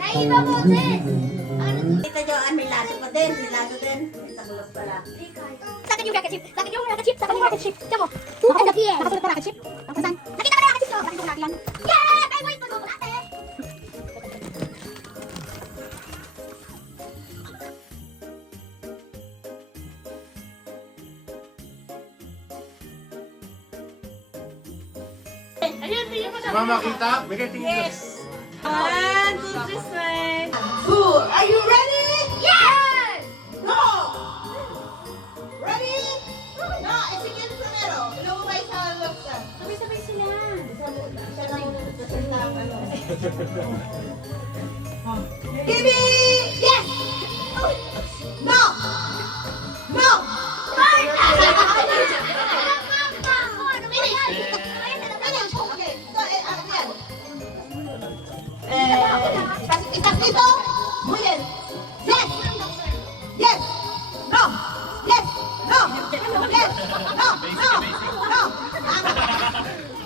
Naiba mo din! Kita nyo, may laso pa din. May laso din. May tagulos pala. Sa akin yung rocket ship. Sa akin yung rocket ship. Sa akin yung rocket ship. Tiyan mo. Nakasulat na rocket ship. Ang saan? Nakita ka na rocket ship. Bakit ko nakilan? Yeah! Kaya mo ito. Ate! Mama kita, bigay tingin. Yes! 1, 2, 3, smile. Are you ready? Yes! Go! Ready? No, Ezekiel primero. Lumabay sa lobster. Sabay-sabay sila. Siya lang nagsasalita ang ano. Bibi! Yes! No! No! Finish! Okay. Ito, yan. Itas dito. Muy bien. Yes! Yes! No! Yes! No! Yes! No! No! No!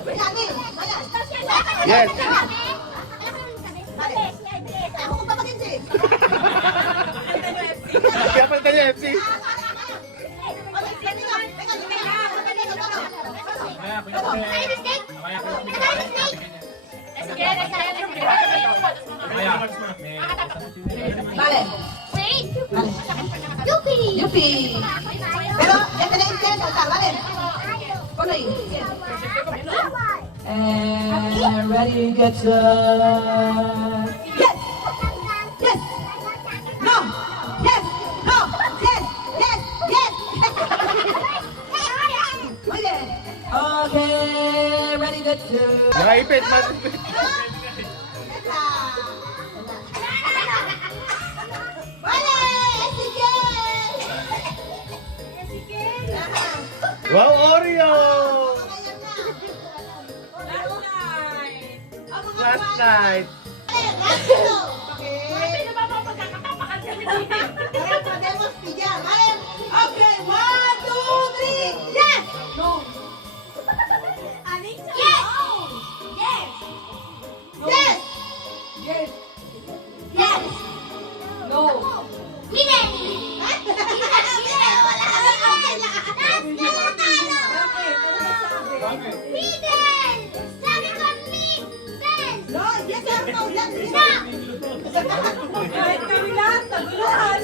Yani! Yes. Ako kung papagin si. Kaya pala tayo FC. Vale. Yupi! Yupi. Pero, definitely, saltar, vale. Con ahí. And ready, get Yes! Yes! No! Yes! No! Yes! Yes! Yes! Muy bien. Okay, ready, get Nakaipit, nakaipit. Vale, Ezequiel. Wow, Oreo! Last night. Okay, 1, 2, 3, yes! No! Yes! Yes! Yes! Yes! No! Hindi! Fidel! Sabi ko Fidel! No, yes or no? Yes, No! Kahit kami lahat, naguluhan.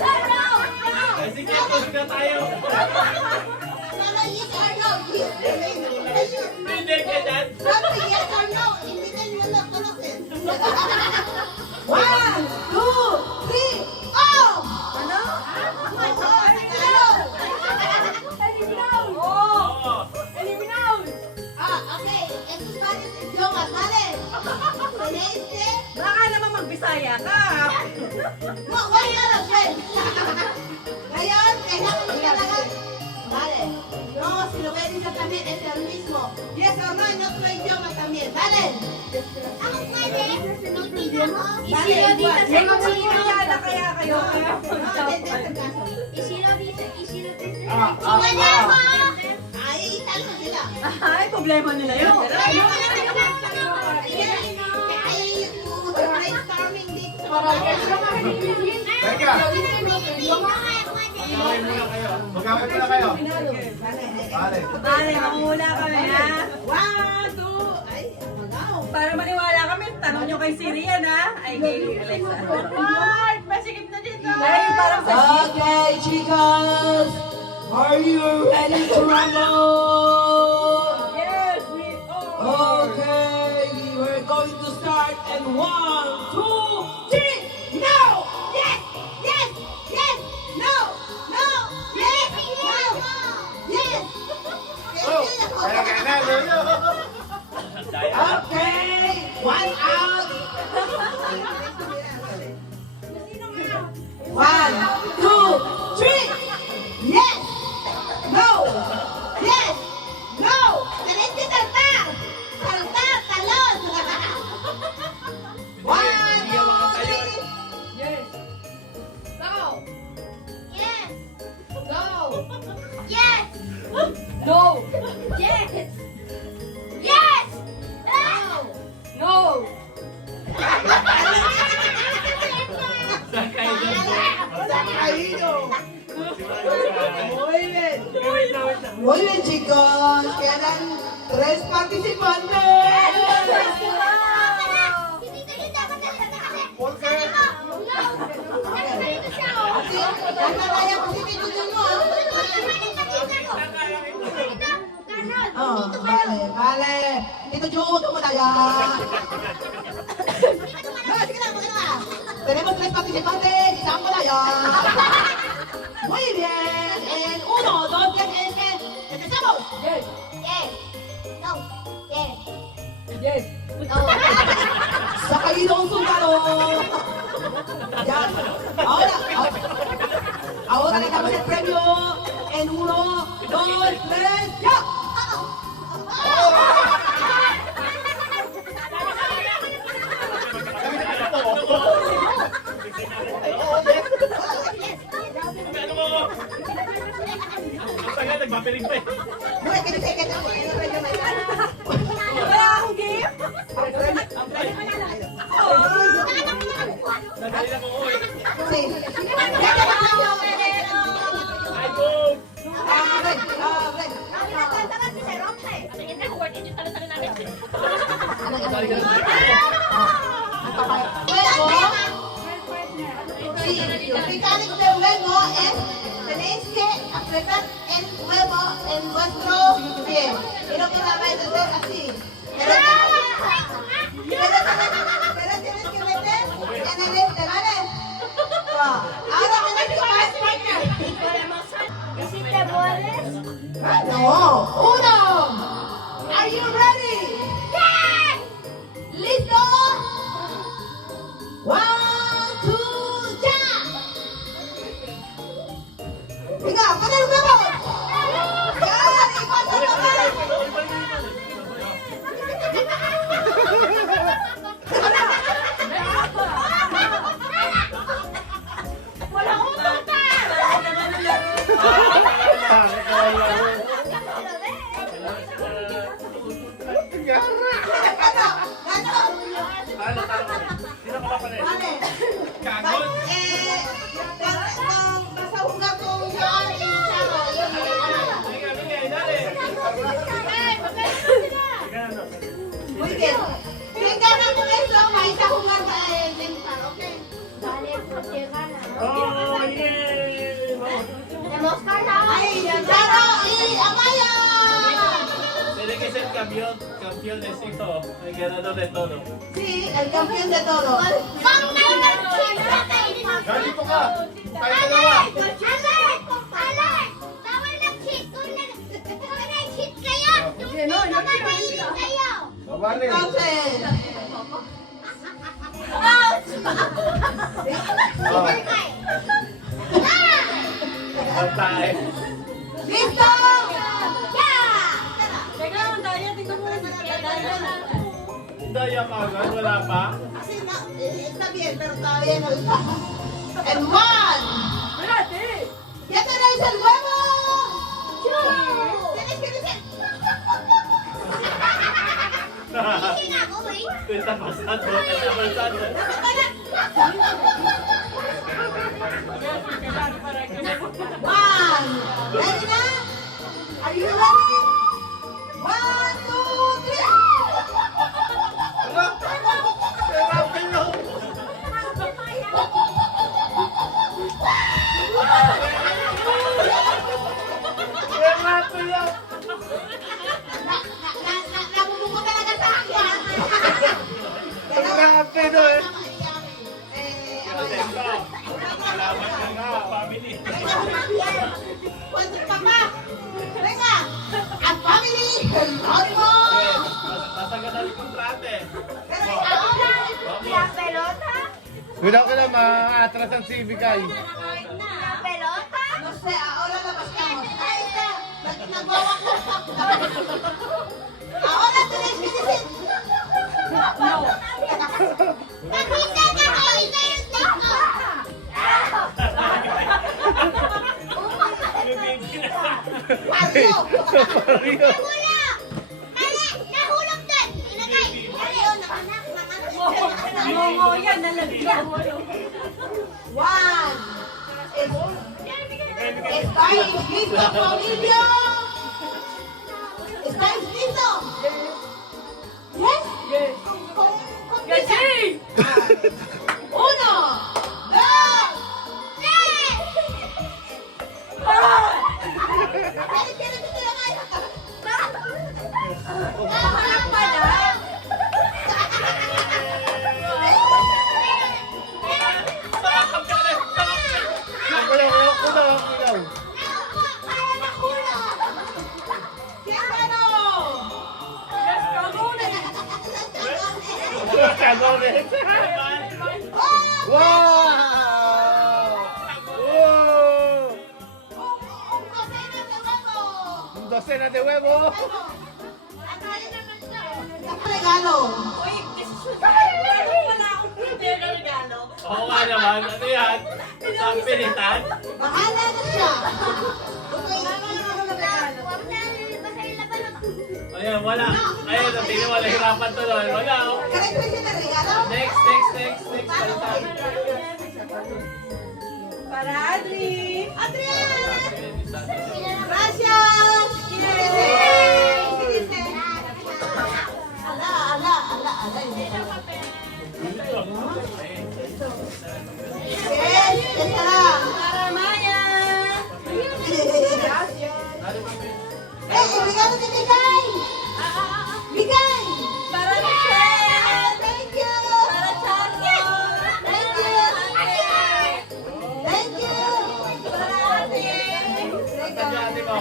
Sige, tapos na tayo. Mama, yes or no? Yes. Hindi ka dyan. Sabi, yes or no? Hindi na nyo na kalasin. 1, 2, 3, oh! Ano? Okay. En Spanish idioma, ¿vale? ¿Teniste? Baka naman magbisaya ka. Why not, friend? Ngayon, kailangan. Vale. No, si lo ven yo también es el mismo. Yes or no, en otro idioma también, ¿vale? Ako pwede? Meeting ako? Vale, igual. Magkakilala kaya kayo. No, desde este caso. Isiro dito, isiro dito. Pwede ako! Ay, talo sila. Ay, problema nila yun. Ay, brainstorming dito. Teka, magkawin muna kayo. Magkawin muna kayo. Vale. Bale, mamula kami ha. 1, 2, ay, magaw. Para maniwala kami, tanong nyo kay Siri yan ha. Ay, kay Alexa. Mark, masikip na dito. Ay, parang sa Okay, chicas, are you ready to rumble? Yes, we are. Okay, we're going to start in 1, 2, 3. No! Yes! Yes! Yes! No! No! Yes! No! Yes! Oh, kaya kaya na, Lolo. Okay, one out. 1, 2, 3. Yes! No! Yes! No! Tenés que saltar! ¡Saltar, talón! 1, 2, 3. Yes. Go! Yes! Go! Yes! Go! Yes! Muy bien, chicos. Quedan 3 participantes. ¿Por qué? Así, huwag na kaya pasipin mo. Oh, vale. Dito, Joe, tumataya. Sige na, maganda. Tenemos 3 participantes. Isang malaya. Muy bien. En 1, 2, 3, empezamos. Yes. No. Yes. Yes. No. Sa kailong sundalo. Yan. Ahora le damos el premio. En 1, 2, 3, ya. Muna, kinikikit ako. Ano premio na yan? Wala akong gift. Sí. Ya te vamos. Red. Sí, los mecánicos de huevo es tenéis que apretar el huevo en vuestro pie. Y no que la vais a hacer así. Pero tienes que meter en el este, ¿vale? Ahora tenéis que más partner. No, 1. Are you ready? ¿Listo? 1, 2, ya. Venga, pon el huevo. Ya, y pasa Vale. Vas a jugar con Joan y Charo. Muy bien. ¿Quién gana con eso? Vais a jugar mental, ¿ok? Ahí, Charo y Amaya. Tiene que ser campeón de hijo, el ganador de todo. Sí, el campeón de todo. Ganito ka. Tayo dalawa. Mabali. Entonces, Pantay. ¿listo? Teka, ang daya. Tingnan mo. Daya na. Daya ka agad, wala pa. Así no, está bien, pero todavía no está. En 1. ¿Ya tenéis el huevo? Tienes que decir. ¿Qué está pasando? ¿Qué está pasando? One. Ready na? Are you ready? 1, 2, 3. Namumuko talaga sa akin. Pero, Salamat ka nga, family. Cuento papá. Venga. Ang family. Howdy mo. Masagan na rin kontrate. Pero ahora, La pelota. Cuidado ka na, ma-atras ang civic ay. La pelota. no sé, ahora la pasamos. Ahí está. Nagwawak na pa. Ahora tenéis que decir. Nakita na ko. Ito yung TikTok. Mario. Nahula. Mali. Nahulog din. Ilagay. Mario, nakanak. Momo yan. Nalagyan. 1. ¿Estáis listos, familia? Guys, dito! Yes? Yes. Kasi! Uno! Dos! Tres! Dali, dali, dito na kayo. Walang pala. Yes, ano? Yes, kagone. Kagone. Oh! Wow! Wow! Un docena de huevo. Regalo. Uy, kasi wala akong prepare na regalo. Oo nga naman. Ano yan? Sabi pinitan? Bahala na siya. Ayan, wala. Ayan, tingnan mo, nahirapan tuloy. Wala, oh. Correct ba siya na regalo? Next. Palitan. Para Adri. Adrian! Gracias! Yay! Ala. Yes, ito lang. Para Maya. Regalo ni Bigay! Bigay! Para Michelle. Thank you! Para Charlo. Thank you! Thank you! Para Ate. Saan yung ate mo?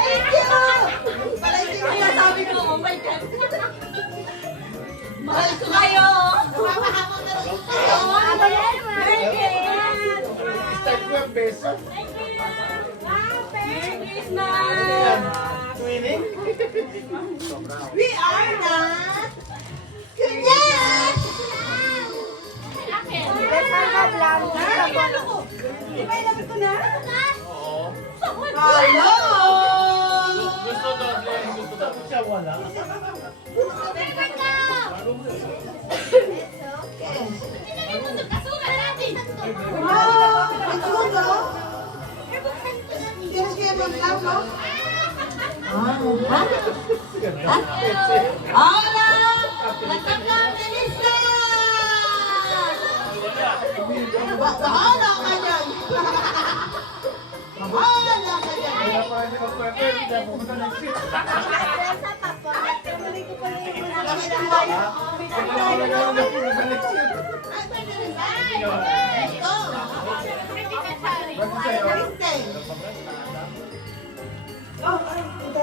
Thank you! Palagi Kaya sabi ko, oh my God. Mahal ko kayo. Mapahamon na rin ito. Thank you. Start ko yung beso. Merry Christmas. Twinning. We are not Kunyat! Di ba ilapit ko na? Oo. Hello! Gusto daw, Glenn. Gusto daw. Siya wala. Wow! Ito mo ba? Tienes que montarlo. Ha? Hola! Nagkakamelista! Bahala ka dyan! Bahala ka dyan! Kaya pa hindi magpwede. Hindi ako pumunta ng shit.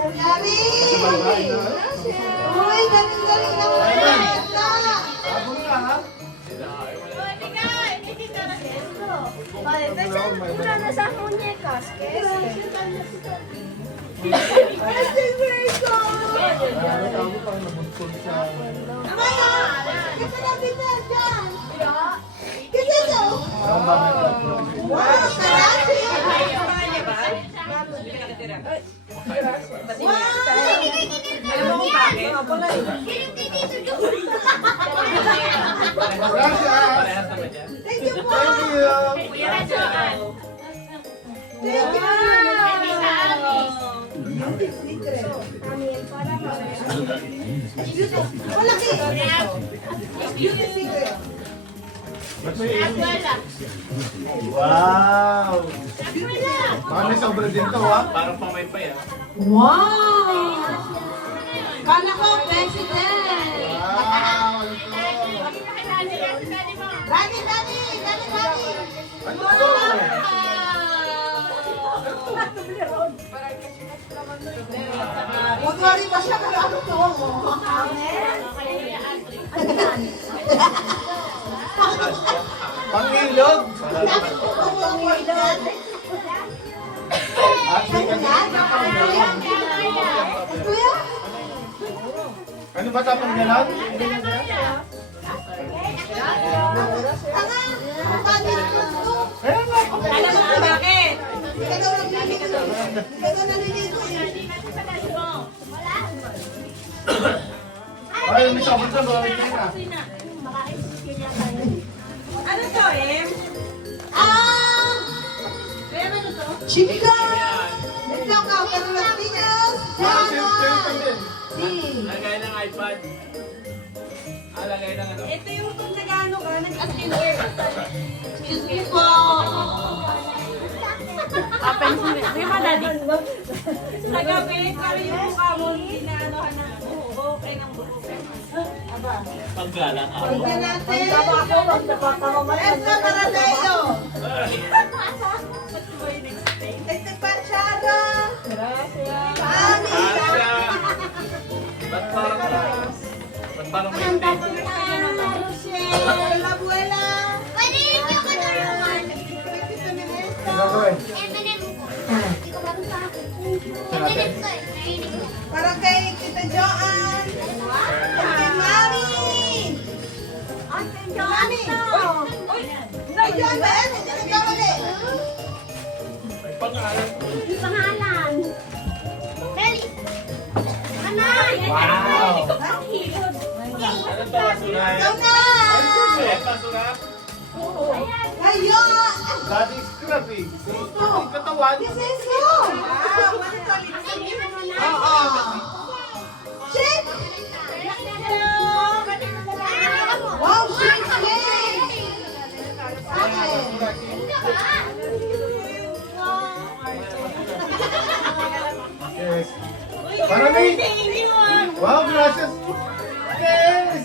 Yari! Uy, galing-galing naman! Abon ka ha? Ako pa nabuntun sa... Amaya! Kasi natin na dyan! Kasi ito! Wow, karasi! Alam mo kung bakit? Gracias! Parehas naman yan. Thank you po! Thank you! Thank you! Malaki! Beauty secret! Wow! Baka may sobra din to ha? Parang pamaypay, ah. Wow! Kala ko, president! Wow! Dani! Ano to? Magwari pa siya pero ano to? Pangilog! Kuya? Ano ba tapang ganon? Tanga! Mukha niya gusto! Kaya nga ako. Alam mo kung bakit? Hindi ka daw naliligo. Hindi ka daw naliligo. Ay, may sobrang doon, baka may pera. Ano to, Em? Em, ano to? Chica! Ito ka, pero Latinas! Lagay ng iPad. Lagay ng ano. Ito yung kung nag-ano ka, nag-skincare ka. Excuse me po! Sa gabi, para yung mukha mo, inaanohan na okay ng buhok. Paggalang ako. Tignan natin! Esa Maradeo! Ito Pachara! Mami! Asya! Ba't parang may tape? La abuela! Pwede rin yung matulungan. Feminista! Gagawin. M&M ko. Hindi ko bago sa akin. M&M ko eh. Naiinig ko. Para kay Tita Joanne! Kay Mami! Mami! Kay Joanne ba yan? Hindi nagkamali! May pangalan. Yung pangalan. Belly. Anak! Wow! Yay! Ano to, basura? Ikaw na! Eh, basura? Ngayon! Dating scrap eh. Yung katawan. This is you! Oo! Check! Wow, check! Okay. Yes. Para may... Wow, gracias. Yes!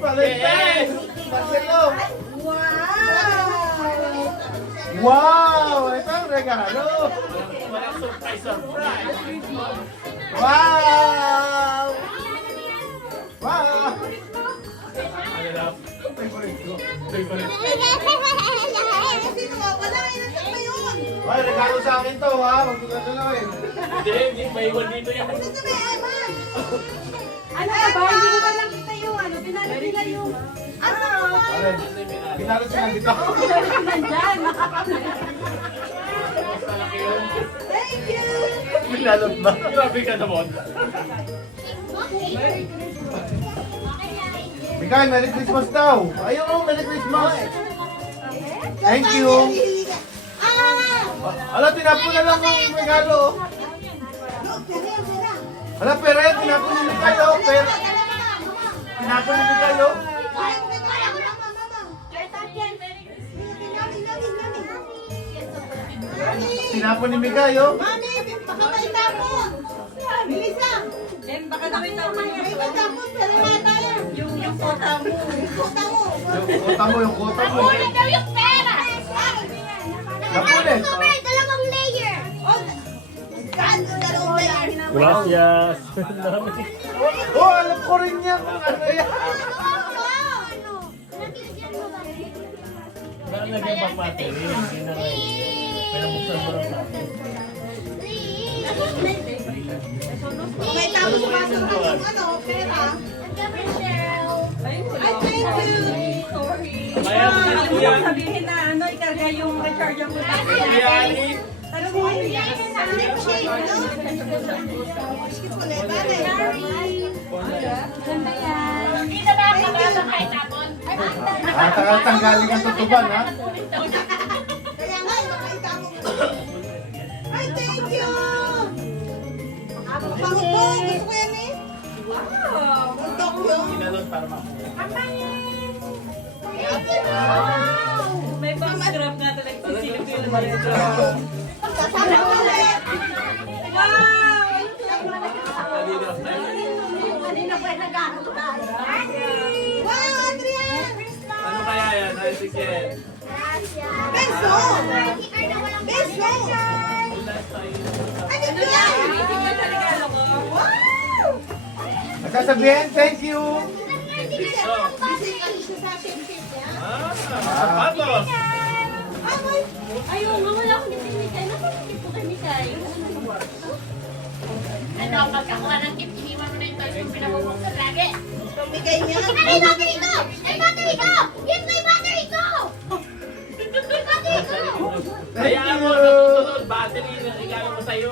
Valentine! Marcelo! Wow! Wow! Ito ang regalo! Walang surprise. Wow! Wow! Ano daw? Favorite ko. Favorite. Kasi nawawala yun ang sakta yun! Ay, regalo sa akin to ha. Magkakadalawin. Hindi maiwan dito yan. Ano sabi, Eman? Ano ka ba? Hindi ko pa lang kita yung ano, pinalo nila yung... Ano naman? Pare, pinalo sila dito. Nandyan. Mas malaki yun. Thank you! Pinalot ba? Grabe ka naman. Bigay, Merry Christmas daw. Ayun oh, Merry Christmas. Thank you. Ala, tinapon na lang ang regalo. oh. Ala, pera yan, tinapon ni Mikayo. Pera. Tinapon ni Mikayo. Tinapon ni Mikayo. Mami, baka may tapon! Bilisa! Em, baka namin daw May matapon, pero wala tayo. yung kota mo. Kota mo! Yung kota mo. Nakunin daw yung pera. Nakunin. Super, dalawang layer. Gano na rin na yan? Gracias. Oh, alam ko rin yan kung ano yan. Ano? Nabigyan mo ba? Bakit nagpapatay? Hindi na kayo. Pinabuksan mo lang sa akin. May tapon sumasura yung ano, pera. Ayun, wala. Ay, thank you! Sorry. Kaya Alam mo lang sabihin na ano, ikarga yung recharger mo sa Biryani. Ano mo yan? Biskit mo na yung bale. Ganda yan. Hindi na ako makakakain tapon. Tanggalin ang tutuban ha. Kaya nga, makaita mo. Ay, thank you! Panguto, gusto ko yan eh. Wow. Pantok yun. Pinalot para makuha. May pang-scrap nga talaga si Silvio. Sasama ko ulit. Wow! Kanina. Kanina pa nag-ano tayo. Wow, Adrian! Ano kaya yan? Ay, sige. Beso! Beso! Ano yan? Tingnan sa regalo ko. Wow! Nagsasabihin, thank you. Patos. Ayun, wala akong gift ni Mikay. Nakakagit ko kay Mikay. Ano, pagkakuha ng gift, iniwan mo na yung toys kung pinapabuksan lagi. Bigay niya. Ay, battery ko! Ay, battery ko! Yes, may battery ko! May battery ko! Thank Kaya mo, you. susunod, battery na regalo mo sa'yo.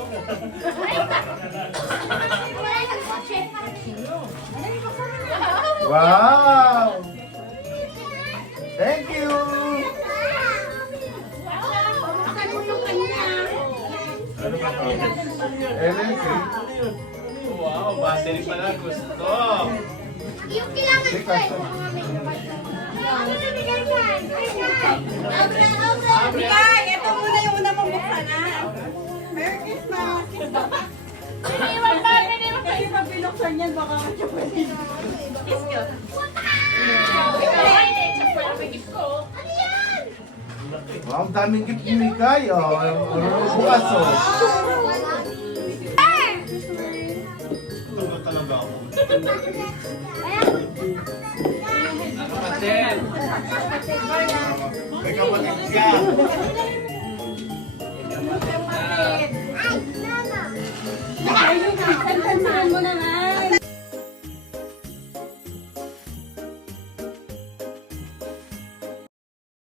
Wala yung kotse. Wow! Thank you! Ano ba to? LNC? Wow, battery pala gusto. Yung kailangan ko eh. Ano na bigyan yan? Mikay, ito muna yung una mong buksan ha. Merry Christmas! Iniwan pa kayo na binuksan yan, baka ka siya pwede. Kiss ko. Wow, ang daming gift ni Mikay. Oh, marunong bukas oh. Tulog talaga ako. Kapatid. May kapatid ka. Ay, Nana! Ay, yung send mo na nga.